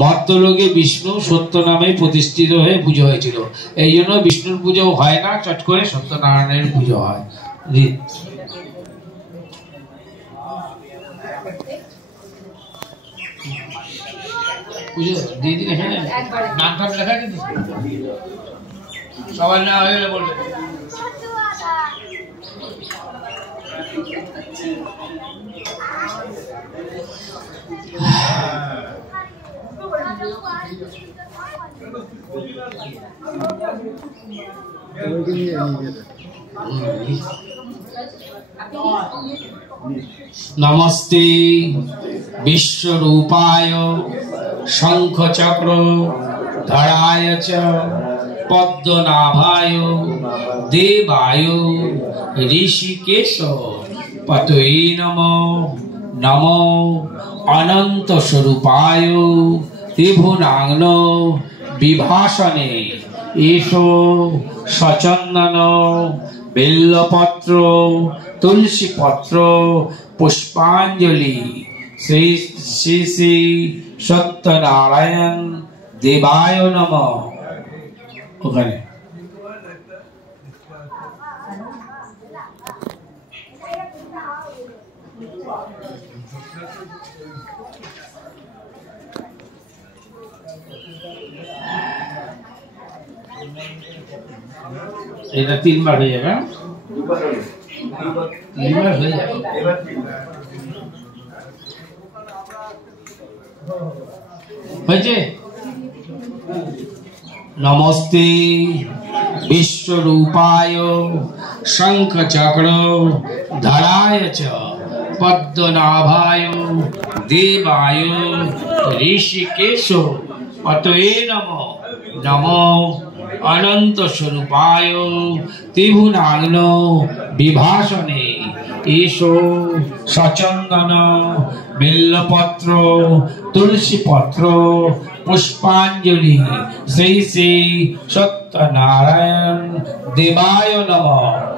মর্তলোকে বিষ্ণু সত্য নামে প্রতিষ্ঠিত হয়ে পুজো হয়েছিল, এই জন্য বিষ্ণুর পুজো হয় না, চট করে সত্যনারায়ণের পুজো হয়। পুজো দিয়ে দিন, এখানে নাম টাম লেখা আছে, সবার না হয়ে গেলে বলবে। नमस्ते विश्वरूपाय शंखचक्र धराय च पद्मनाभाय देवाय ऋषिकेश पतये नमो नमो अनंत स्वरूपाय त्रिभुवनाग्न विभाषणे एषो सचंदन बेल्लपत्र तुलसी पत्र पुष्पांजलि श्री श्री श्री सत्यनारायण देवाय नमः। ओखाने এটা 3 বার হয়ে যাবে, 3 বার হয়ে যাবে। হয়েছে? नमस्ते विश्वरूपाय शंखचक्र धराय च पद्मनाभाय देवाय ऋषिकेश पतये नमो नमो अनंत स्वरूपाय त्रिभुवनाग्न विभाषणे एषो सचंदन बेल्लपत्र तुलसी पत्र पुष्पांजलि श्री श्री सत्यनारायण देवाय नमः।